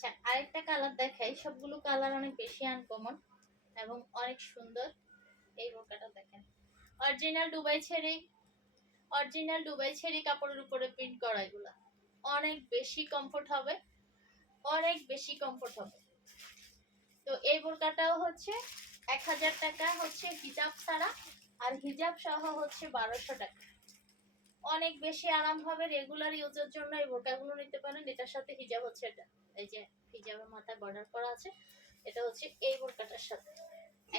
আচ্ছা আরেকটা কালার দেখাই। সবগুলো কালার অনেক বেশি আনকমন এবং অনেক সুন্দর। এই বোরকাটা দেখেন। অরিজিনাল দুবাই ছেড়ে অরিজিনাল দুবাই ছেড়ে কাপড়ের উপরে প্রিন্ট করা এগুলা। অনেক বেশি কমফোর্ট হবে, অনেক বেশি কমফোর্ট হবে। তো এই বোরকাটাও হচ্ছে এক হাজার টাকা হচ্ছে হিজাব ছাড়া, আর হিজাব সহ হচ্ছে বারোশো টাকা। অনেক বেশি আরাম হবে রেগুলার ইউজের জন্য এই বোরকাগুলো নিতে পারেন। এটার সাথে হিজাব হচ্ছে এটা, এই যে হিজাবের মাথায় বর্ডার করা আছে, এটা হচ্ছে এই বোরকাটার সাথে।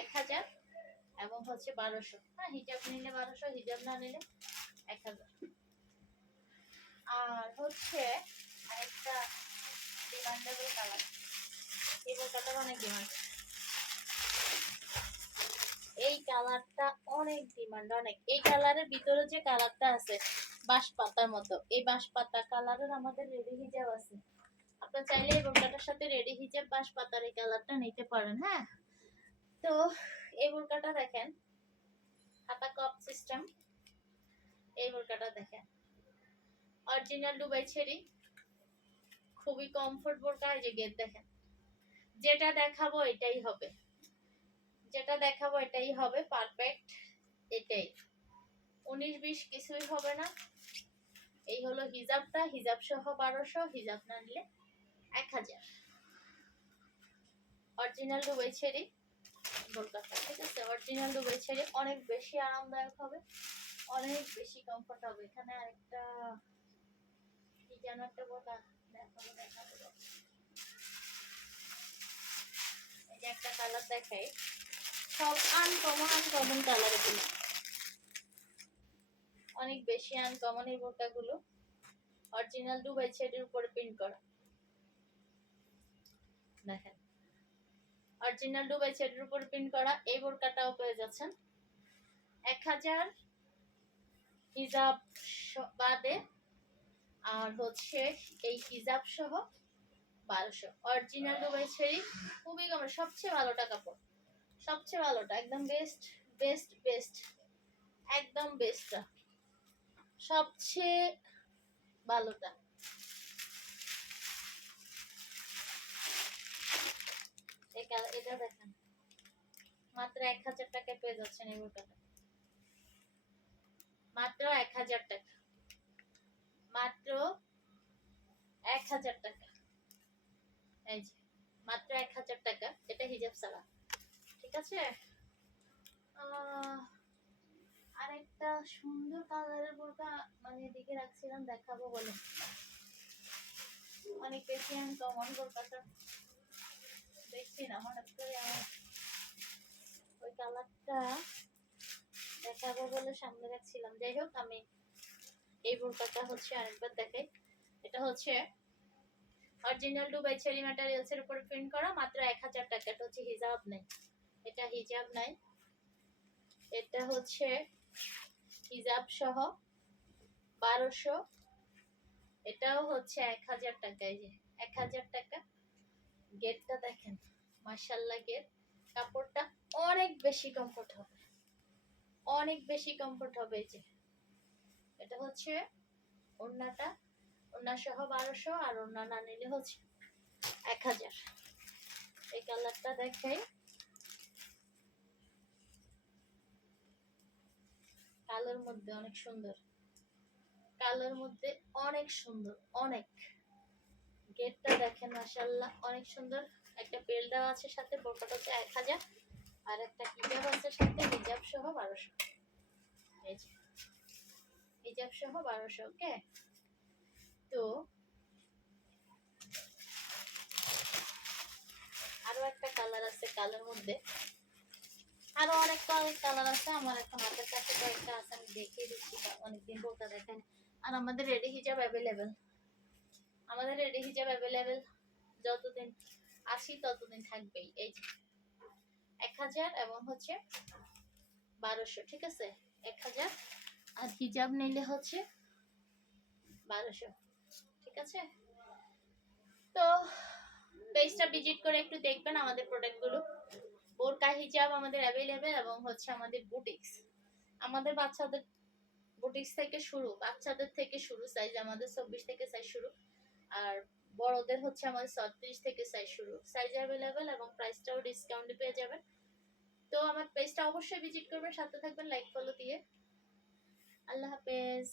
এক হাজার এবং হচ্ছে বারোশো। হ্যাঁ হিজাব নিলে বারোশো হিজাব না নিলে এক হাজার। আর হচ্ছে আরেকটা ডিমান্ডেবল কালার। এই বোরকাটার অনেক ডিমান্ড। এই কালারটা অনেক ডিমান্ড, অনেক। এই কালারের ভিতরে যে কালারটা আছে বাঁশ পাতার মতো। এই বাঁশ পাতা কালারের আমাদের রেডি হিজাব আছে। আপনার চাইলে এই বোরকাটার সাথে রেডি হিজাব বাঁশ পাতার এই কালারটা নিতে পারেন হ্যাঁ? তো এই বোরকাটা দেখেন, হাতা কপ সিস্টেম এই বোরকাটা দেখেন। অরিজিনাল দুবাই ছেড়ি খুবই কমফোর্ট বোরকা এই যে গেট দেখেন। যেটা দেখাবো এটাই হবে। যেটা দেখাবো এটাই হবে পারফেক্ট এটাই। উনিশ, বিশ কিছুই হবে না। এই হলো হিজাবটা, হিজাব সহ বারোশো, হিজাব না নিলে এক হাজার। অরিজিনাল দুবাই ছেড়ি বোরকাটা ঠিক আছে? অরিজিনাল দুবাই ছেড়ে অনেক বেশি আরামদায়ক হবে, অনেক বেশি কমফোর্ট হবে এখানে আরেকটা কি যেন একটা বোরকা দেখাবো দেখাবো। এই যে একটা কালার দেখাই। সব আনকমন আনকমন কালার এগুলো অনেক বেশি আনকমন এই বোরকাগুলো অরিজিনাল দুবাই ছেড়ের উপরে প্রিন্ট করা। দেখেন। অরিজিনাল দুবাই ছেড়ের উপর প্রিন্ট করা এই বোরকাটাও পেয়ে যাচ্ছেন। এক হাজার হিজাব বাদে আর হচ্ছে এই হিজাব সহ বারোশো। অরিজিনাল দুবাই ছেড়ি খুবই কম সবচেয়ে ভালোটা কাপড়। সবচেয়ে ভালোটা, একদম বেস্ট বেস্ট বেস্ট একদম বেস্টটা সবচেয়ে ভালোটা? এটা দেখেন। মাত্র এক হাজার টাকায় পেয়ে যাচ্ছেন এই বোরকাটা মাত্র এক হাজার টাকা। মাত্র এক হাজার টাকা। এই যে, মাত্র এক হাজার টাকা। এটা হিজাব ছাড়া। ঠিক আছে? আরেকটা সুন্দর কালারের বোরকা মানে এদিকে রাখছিলাম, দেখাবো বলে। অনেক বেশি কমন বোরকাটা। দেখছি না, হঠাৎ করে আমার ওই কালারটা দেখাবো বলে সামনে রাখছিলাম। যাই হোক, আমি এই বোরকাটা হচ্ছে আরেকবার দেখাই। এটা হচ্ছে অরিজিনাল দুবাই চেরি ম্যাটেরিয়ালস এর উপর প্রিন্ট করা, মাত্র এক হাজার টাকা। এটা হচ্ছে হিজাব নাই। এটা হিজাব নাই। এটা হচ্ছে হিজাব সহ বারোশো। এটাও হচ্ছে এক হাজার টাকা, এই যে এক হাজার টাকা। গেটটা দেখেন মার্শাল্লাহ গেট। কাপড়টা অনেক বেশি কমফোর্ট হবে। অনেক বেশি কমফোর্ট হবে যে। এটা হচ্ছে ওড়নাটা। ওড়না সহ বারোশো আর ওড়না না নিলে হচ্ছে এক হাজার। এই কালারটা দেখাই কালোর মধ্যে অনেক সুন্দর। কালোর মধ্যে অনেক সুন্দর, অনেক। গেটটা দেখেন মাসাল্লাহ অনেক সুন্দর। একটা দেওয়া আছে সাথে, বোরকাটা হচ্ছে এক হাজার। আর একটা হিজাব আছে সাথে, হিজাব সহ বারোশো। হিজাব সহ বারোশো, ওকে? তো, আরও একটা কালার আছে কালার মধ্যে। আরও অনেক কালার আছে, আমার এখন হাতের কাছে কয়েকটা আছে, আমি দেখিয়ে দিচ্ছি অনেকদিন বোরকা দেখেন। আর আমাদের রেডি হিজাব অ্যাভেলেবেল আমাদের রেডি হিজাব অ্যাভেলেবেল যতদিন আছি, ততদিন থাকবেই। এই যে, এক হাজার এবং হচ্ছে বারোশো, ঠিক আছে? এক হাজার। আর হিজাব নিলে হচ্ছে বারোশো, ঠিক আছে? তো পেজটা ভিজিট করে একটু দেখবেন আমাদের প্রোডাক্টগুলো বোরকা হিজাব আমাদের অ্যাভেলেবেল এবং হচ্ছে আমাদের বুটিক্স আমাদের বাচ্চাদের বুটিক্স থেকে শুরু, বাচ্চাদের থেকে শুরু সাইজ আমাদের চব্বিশ থেকে সাইজ শুরু, আর বড়দের হচ্ছে আমাদের ছত্রিশ থেকে সাইজ শুরু। সাইজ অ্যাভেলেবেল এবং প্রাইসটাও ডিসকাউন্টে পেয়ে যাবেন। তো আমার পেজটা অবশ্যই ভিজিট করবেন, সাথে থাকবেন লাইক ফলো দিয়ে। আল্লাহ হাফেজ।